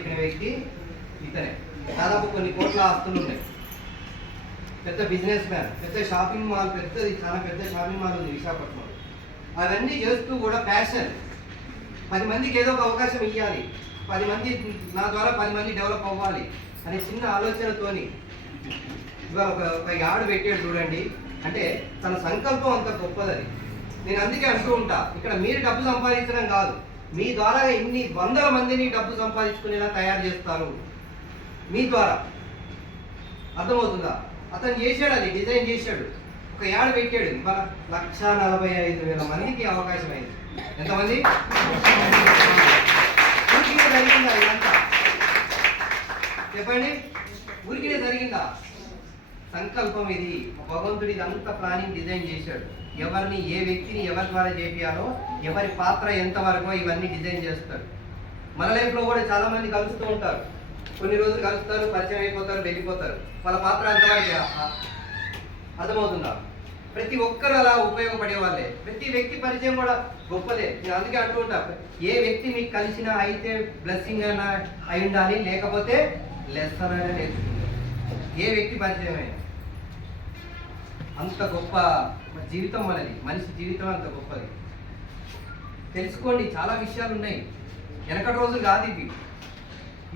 చెప్పిన వ్యక్తి ఇతనే. దాదాపు కొన్ని కోట్ల ఆస్తులు ఉన్నాయి. పెద్ద బిజినెస్ మ్యాన్, పెద్ద షాపింగ్ మాల్, పెద్దది చాలా పెద్ద షాపింగ్ మాల్ ఉంది విశాఖపట్నంలో. అవన్నీ చేస్తూ కూడా ప్యాషన్, 10 మందికి ఏదో ఒక అవకాశం ఇవ్వాలి, 10 మంది నా ద్వారా 10 మంది డెవలప్ అవ్వాలి అనే చిన్న ఆలోచనతోని ఇవాళ ఒక యాడ్ పెట్టాడు చూడండి. అంటే తన సంకల్పం అంత గొప్పది. నేను అందుకే అంటూ ఉంటా, ఇక్కడ మీరు డబ్బు సంపాదించడం కాదు, మీ ద్వారా ఇన్ని వందల మందిని డబ్బు సంపాదించుకునేలా తయారు చేస్తారు మీ ద్వారా. అర్థమవుతుందా? అతను చేశాడు, అది డిజైన్ చేశాడు, ఒక యాడ్ పెట్టాడు. ఇవాళ 1,45,000 మందికి అవకాశం అయింది. ఎంతమంది? ఊరికినే జరిగిందా ఇదంతా? చెప్పండి, ఊరికినే జరిగిందా? సంకల్పం ఇది. భగవంతుడి అంతా ప్లానింగ్ డిజైన్ చేశాడు. ఎవరిని, ఏ వ్యక్తిని ఎవరి ద్వారా చేయాలో, ఎవరి పాత్ర ఎంతవరకు, ఇవన్నీ డిజైన్ చేస్తాడు. మన లైఫ్లో కూడా చాలా మంది కలుస్తూ ఉంటారు. కొన్ని రోజులు కలుస్తారు, పరిచయం అయిపోతారు, వెళ్ళిపోతారు. వాళ్ళ పాత్ర అంతవరకు. అర్థమవుతుందా? ప్రతి ఒక్కరు అలా ఉపయోగపడే వాళ్ళే. ప్రతి వ్యక్తి పరిచయం కూడా గొప్పదే. నేను అందుకే అంటూ ఉంటా, ఏ వ్యక్తి మీకు కలిసినా అయితే బ్లెస్సింగ్ అయినా అయి ఉండాలి, లేకపోతే లెసన్ అయినా నేర్చుకుంటారు. ఏ వ్యక్తి పరిచయం అయినా అంత గొప్ప జీవితం మనది. మనిషి జీవితం అంత గొప్పది. తెలుసుకోండి, చాలా విషయాలు ఉన్నాయి. వెనకటి రోజులు కాదు ఇవి,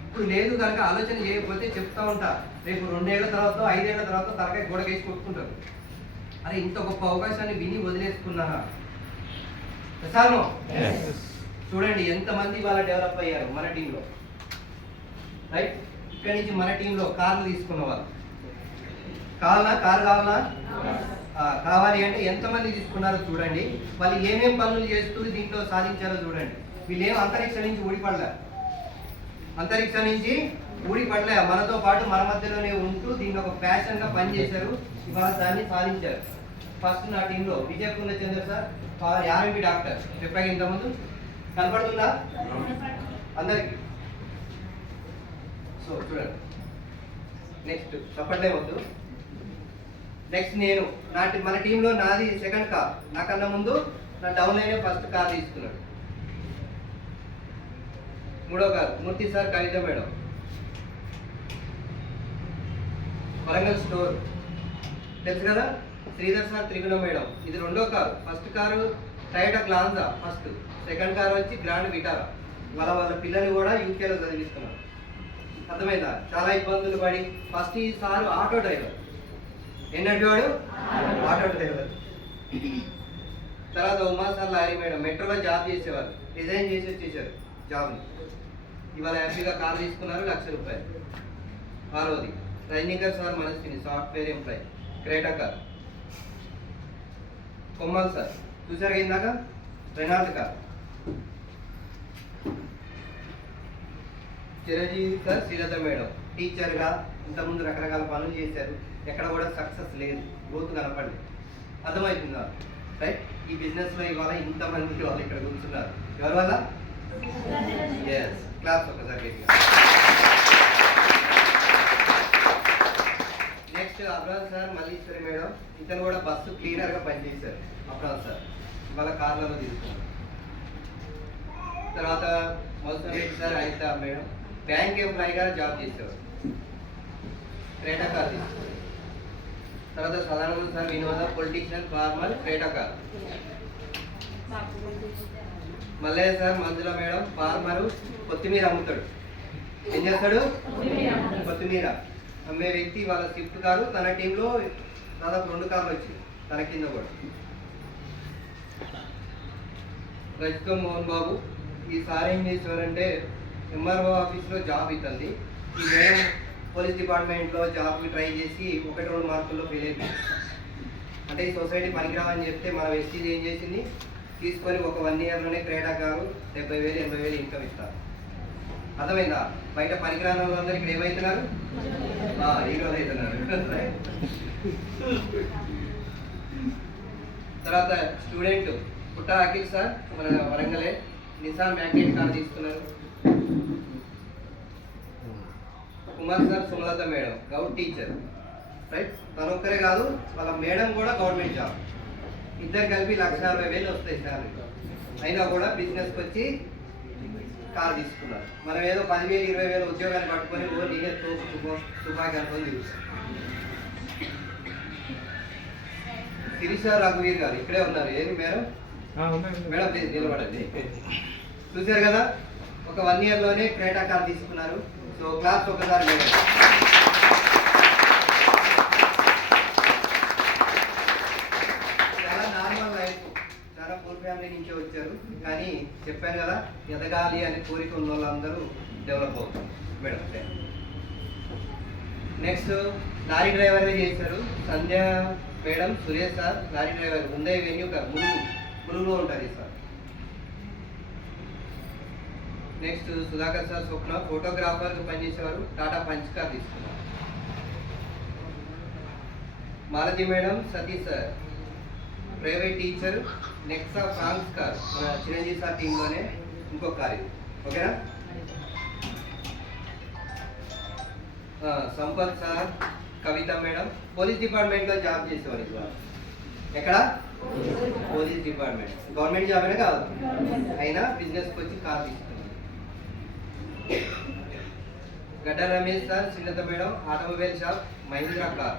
ఇప్పుడు లేదు కనుక ఆలోచన చేయకపోతే చెప్తా ఉంటా, రేపు 2 ఏళ్ల తర్వాత 5 ఏళ్ల తర్వాత తలకాయ గోడకేసి కొట్టుకుంటారు. అరే ఇంత గొప్ప అవకాశాన్ని విని వదిలేసుకున్నారా? సార్ చూడండి ఎంతమంది వాళ్ళ డెవలప్ అయ్యారు మన టీంలో. రైట్, ఇక్కడి నుంచి మన టీంలో కార్లు తీసుకున్న వాళ్ళు. కారు కావాలా? కావాలి అంటే ఎంతమంది తీసుకున్నారో చూడండి. వాళ్ళు ఏమేం పనులు చేస్తూ దీంట్లో సాధించారో చూడండి. వీళ్ళేం అంతరిక్షం నుంచి ఊడిపడలే, మనతో పాటు మన మధ్యలోనే ఉంటూ దీన్ని ఒక ప్యాషన్ గా పనిచేశారు. ఇవాళ దాన్ని సాధించారు. ఫస్ట్ నా టీంలో Vijay Purnachandra sir, RMP doctor. చెప్పాక ఇంతకుముందు కనపడుతుందా అందరికి? సో చూడండి, నెక్స్ట్ చెప్పట్లే వద్దు. నెక్స్ట్ నేను మన టీంలో నాది సెకండ్ కార్. నాకన్నా ముందు నా డౌన్ లైనే ఫస్ట్ కార్ తీసుకున్నాడు. 3వ కార్ మూర్తి sir, Kavitha madam, Warangal store తెలుసు కదా, శ్రీధర్ సార్, త్రిగుణ మేడం. ఇది 2వ car. First car Toyota గ్లాన్జా first, second car వచ్చి గ్రాండ్ విటారా. వాళ్ళ పిల్లలు కూడా యూకేలో చదివిస్తున్నారు. అర్థమైందా? చాలా ఇబ్బందులు పడి ఫస్ట్ ఈ సార్ ఆటో డ్రైవర్. ఏంటంటే వాడు ఆటో డ్రైవర్. తర్వాత ఉమా సార్ లారీ మేడం, మెట్రోలో జాబ్ చేసేవారు, డిజైన్ చేసి వచ్చేసారు జాబ్ని. ఇవాళ హ్యాపీగా కారు తీసుకున్నారు, ₹1,00,000. 6వది రైనికర్ sir, Manaswini, software employee, Creta car. Kommal sir చూసారు ఇందాక, Renault car. Chiranjeevi sir, Srilatha madam, టీచర్గా ఇంతకుముందు రకరకాల పనులు చేశారు. ఎక్కడ కూడా సక్సెస్ లేదు, గ్రోత్ కనపడలేదు. అర్థమవుతుందా? రైట్, ఈ బిజినెస్లో ఇవాళ ఇంతమంది వాళ్ళు ఇక్కడ కూర్చున్నారు. ఎవరి వల్ల? ఎస్, క్లాస్ ఒకసారి. Next Abral sir, Malleswari madam. ఇతను కూడా బస్సు క్లీనర్గా పనిచేశారు. అబ్రాల్ సార్ ఇవాళ కార్లలో తీసుకున్నారు. తర్వాత Mausam Reddy sir, Anitha madam, bank ఎంప్లాయీగా జాబ్ చేసేవారు, క్రేటా కార్ తీసుకున్నారు. తర్వాత Sadananda sir, Vinoda, politician, farmer, Creta car. Mallaiah sir, Manjula madam, farmer, కొత్తిమీర అమ్ముతాడు. ఏం చేస్తాడు? కొత్తిమీర అమ్మే వ్యక్తి. వాళ్ళ స్విఫ్ట్ కారు. తన టీంలో దాదాపు 2 కార్లు వచ్చింది తన కింద కూడా. రజిత మోహన్ బాబు, ఈ సార్ ఏం చేసేవారంటే ఎంఆర్ఓ ఆఫీస్లో జాబ్ ఇస్తుంది. ఈ మేడం పోలీస్ డిపార్ట్మెంట్లో జాబ్కి ట్రై చేసి 1-2 మార్కుల్లో ఫెయిల్ అయిపోయింది. అంటే ఈ సొసైటీ పనికిరావని చెప్తే మన ఎస్టీజ్ ఏం చేసింది, తీసుకొని ఒక 1 ఇయర్లోనే క్రేటా కారు 70,000 80,000 ఇన్కమ్ ఇస్తారు. అర్థమైందా? బయట పనికిరాని వాళ్ళందరూ ఇక్కడ ఏమవుతున్నారు? హీరోలు అవుతున్నారు. తర్వాత స్టూడెంట్ పుట్ట అఖిల్ సార్, మన వరంగలే, నిసాన్ మ్యాగ్నెట్ కార్ తీసుకున్నారు. Kumar sir, Sumalatha madam, Goud teacher. Right, తను ఒక్కరే కాదు, వాళ్ళ మేడం కూడా గవర్నమెంట్ జాబ్. ఇద్దరు కలిపి 1,60,000 వస్తాయి శాలరీ. అయినా కూడా బిజినెస్కి వచ్చి కార్ తీసుకున్నారు. మనం ఏదో 10,000 20,000 ఉద్యోగాన్ని పట్టుకొని నేనే తుపాకీ అనుకొని చూస్తాం. శిరీష రఘువీర్ గారు ఇక్కడే ఉన్నారు. ఏది మేడం? మేడం ప్లీజ్ నిలబడండి. చూశారు కదా, ఒక 1 ఇయర్లోనే క్రేటా కార్ తీసుకున్నారు. సో క్లాస్ ఒకసారి మేడం. చాలా నార్మల్ లైఫ్, చాలా పూర్ ఫ్యామిలీ నుంచి వచ్చారు, కానీ చెప్పాను కదా ఎదగాలి అని కోరిక ఉన్న వాళ్ళందరూ డెవలప్ అవుతారు మేడం. నెక్స్ట్ లారీ డ్రైవర్గా చేశారు Sandhya madam. Suresh sir lorry driver, ఉందే వెన్యూ ములుగులో ఉంటుంది sir. Next Sudhakar sir Swapna photographer పనిచేసేవారు, టాటా పంచ్ కార్ తీసుకున్నారు. Malathi madam Satish sir private teacher, Nexa Fronx car మన చిరంజీవి సార్ టీంలోనే ఇంకొక కార్ ఇది. ఓకేనా? Sampath sir Kavitha madam police డిపార్ట్మెంట్లో జాబ్ చేసేవారు. ఇవాళ ఎక్కడ? Police department. గవర్నమెంట్ జాబ్ అనే కాదు, అయినా బిజినెస్కి వచ్చి కార్ తీసుకున్నారు. Gadda Ramesh sir Srilatha madam automobile shop Mahindra car.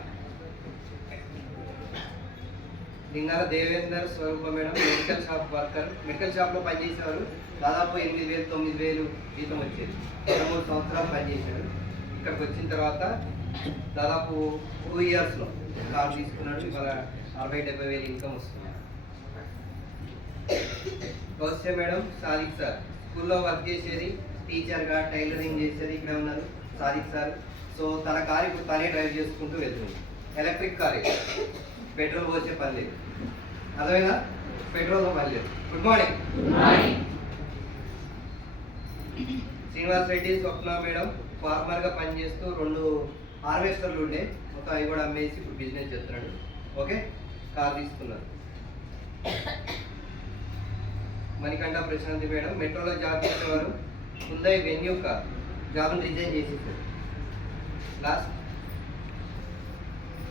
Lingala Devender Swaroopa madam medical shop worker, medical షాప్లో పనిచేసేవారు. దాదాపు 8,000 9,000 జీతం వచ్చేది. 23 సంవత్సరాలు పనిచేశాడు. ఇక్కడికి వచ్చిన తర్వాత దాదాపు 2 ఇయర్స్లో కార్ తీసుకున్నాడు. ఇవాళ 60,000-70,000 ఇన్కమ్ వస్తుంది. కౌశల్య మేడం సాదిక్ సార్ స్కూల్లో వర్క్ చేసేది, టీచర్గా టైలరింగ్ చేసేది. ఇక్కడ ఉన్నారు సాదిక్ సార్. సో తన కార్ ఇప్పుడు తనే డ్రైవ్ చేసుకుంటూ వెళ్తుంది. ఎలక్ట్రిక్ కార్, పెట్రోల్ పోసే పని లేదు. అర్థమైనా? పెట్రోల్ పని లేదు. Good morning. Srinivas Reddy Swapna madam ఫార్మర్గా పనిచేస్తూ 2 హార్వెస్టర్లు ఉండే, మొత్తం అవి కూడా అమ్మేసి ఇప్పుడు బిజినెస్ చేస్తున్నాడు. ఓకే, కార్ తీసుకున్నారు. మణికంఠ ప్రశాంతి మేడం మెట్రోలో జాబ్ చేసేవారు. ముందై వెన్యూ కార్ జాబ్ని రిజైన్ చేసేసారు. లాస్ట్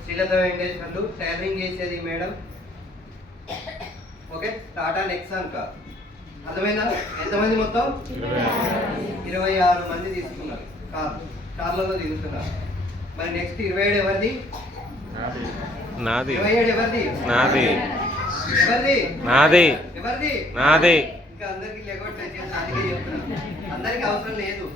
శ్రీలత వెంకటేశ్వర్లు టైలరింగ్ చేసేది madam. Okay, Tata Nexon car. అర్థమైందా? ఎంతమంది? మొత్తం 26 మంది తీసుకున్నారు. కార్లలో తిరుగుతున్నారు. మరి నెక్స్ట్ 27 ఎవరిది? నాది. 27 ఎవరిది? నాది. ఎవరిది? నాది. ఎవరిది? నాది. ఇంకా అందరికి లేకపోతే అందుకే చెప్తున్నా, అందరికి అవసరం లేదు.